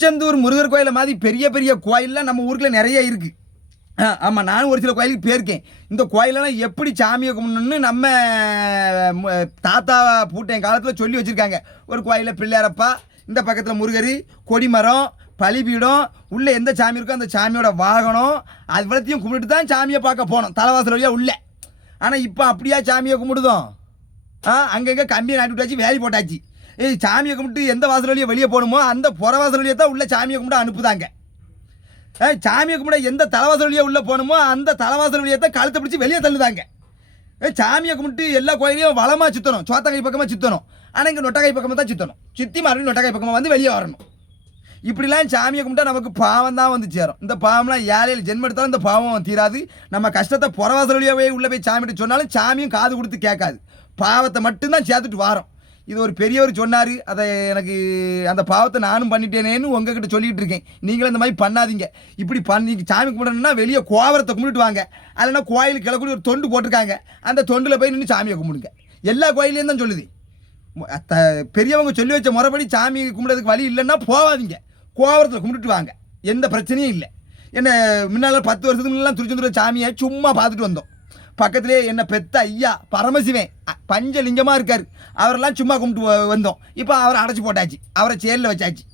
திருச்செந்தூர் முருகர் கோயிலை மாதிரி பெரிய பெரிய கோயிலெலாம் நம்ம ஊருக்குள்ள நிறைய இருக்குது. ஆமாம், நானும் ஒரு சில கோயிலுக்கு போயிருக்கேன். இந்த கோயிலெல்லாம் எப்படி சாமியை கும்பிடணுன்னு நம்ம தாத்தா பூட்டையன் காலத்தில் சொல்லி வச்சுருக்காங்க. ஒரு கோயிலில் பிள்ளையாரப்பா, இந்த பக்கத்தில் முருகர், கொடிமரம், பலிபீடம், உள்ளே எந்த சாமி இருக்கோ அந்த சாமியோட வாகனம், அது இவ்வளோத்தையும் கும்பிட்டு தான் சாமியை பார்க்க போனோம் தலைவாசல் வழியாக உள்ளே. ஆனால் இப்போ அப்படியா சாமியை கும்பிடுதோம்? அங்கங்கே கம்பியை நாட்டி விட்டாச்சு, வேலி போட்டாச்சு. சாமியை கும்பிட்டு எந்த வாசல் வழியாக வெளியே போகணுமோ அந்த புற வாசல் வழியாக தான் உள்ள சாமியை கும்பிட்டு அனுப்புதாங்க. சாமியை கும்பிட எந்த தலைவாசல் வழியாக உள்ளே போகணுமோ அந்த தலைவாசல் வழியாக தான் கழுத்தை பிடிச்சி வெளியே தள்ளுதாங்க. சாமியை கும்பிட்டு எல்லா கோயிலையும் வளமாக சுற்றணும், சோத்தகை பக்கமாக சுற்றணும். ஆனால் இங்கே நொட்டகை பக்கமாக தான் சுற்றணும். சுற்றி மறுபடியும் நொட்டகை பக்கமாக வந்து வெளியே வரணும். இப்படிலாம் சாமியை கும்பிட்டா நமக்கு பாவம் தான் வந்து சேரும். இந்த பாவம்லாம் ஏழையில் ஜென்ம எடுத்தாலும் இந்த பாவம் தீராது. நம்ம கஷ்டத்தை புறவாசல் வழியாகவே உள்ளே போய் சாமிகிட்ட சொன்னாலும் சாமியும் காது கொடுத்து கேட்காது. பாவத்தை மட்டும்தான் சேர்த்துட்டு வாரோம். இது ஒரு பெரியவர் சொன்னார். அதை எனக்கு அந்த பாவத்தை நானும் பண்ணிட்டேனேன்னு உங்ககிட்ட சொல்லிக்கிட்டு இருக்கேன். நீங்களும் இந்த மாதிரி பண்ணாதீங்க. இப்படி பண்ணி சாமி கும்பிடணும்னா வெளியே கோவரத்தை கும்பிட்டு வாங்க. இல்லைன்னா கோயிலுக்கு கிளக்கூடி ஒரு தொண்டு போட்டிருக்காங்க, அந்த தொண்டில் போய் நின்று சாமியை கும்பிடுங்க. எல்லா கோயிலையும் தான் சொல்லுது. பெரியவங்க சொல்லி வச்ச முறைப்படி சாமி கும்பிடுறதுக்கு வழி இல்லைன்னா போகாதீங்க, கோவரத்தில் கும்பிட்டுட்டு வாங்க. எந்த பிரச்சனையும் இல்லை. என்ன முன்னால் 10 வருஷத்துக்கு முன்னெல்லாம் திருச்செந்தூர் சாமியை சும்மா பார்த்துட்டு வந்தோம். பக்கத்திலே என்ன பெத்த ஐயா பரமசிவன் பஞ்சலிங்கமாக இருக்கார், அவரெல்லாம் சும்மா கும்பிட்டு வந்தோம். இப்போ அவரை அடைச்சி போட்டாச்சு, அவரை சேலில் வச்சாச்சு.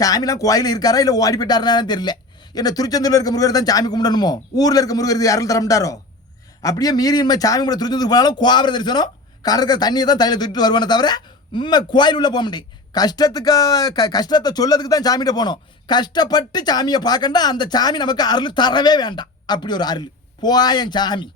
சாமிலாம் கோயிலில் இருக்காரா இல்லை ஓடி போயிட்டாருன்னு தெரியல. என்ன திருச்செந்தூரில் இருக்க முருகர் தான் சாமி கும்பிடணுமோ? ஊரில் இருக்க முருகருக்கு அருள் தரமாட்டாரோ? அப்படியே மீறி இனிமேல் சாமி கும்பிட திருச்செந்தூர் போனாலும் கோபுர தரிசனம், கடற்கரை தண்ணியை தான் தலையில் தொட்டு வருவானே தவிர இனிமேல் கோயில் உள்ளே போக முடியும். கஷ்டத்தை சொல்லதுக்கு தான் சாமிகிட்ட போனோம். கஷ்டப்பட்டு சாமியை பார்க்கண்டா அந்த சாமி நமக்கு அருள் தரவே வேண்டாம். அப்படி ஒரு அருள் போயன் சாமி.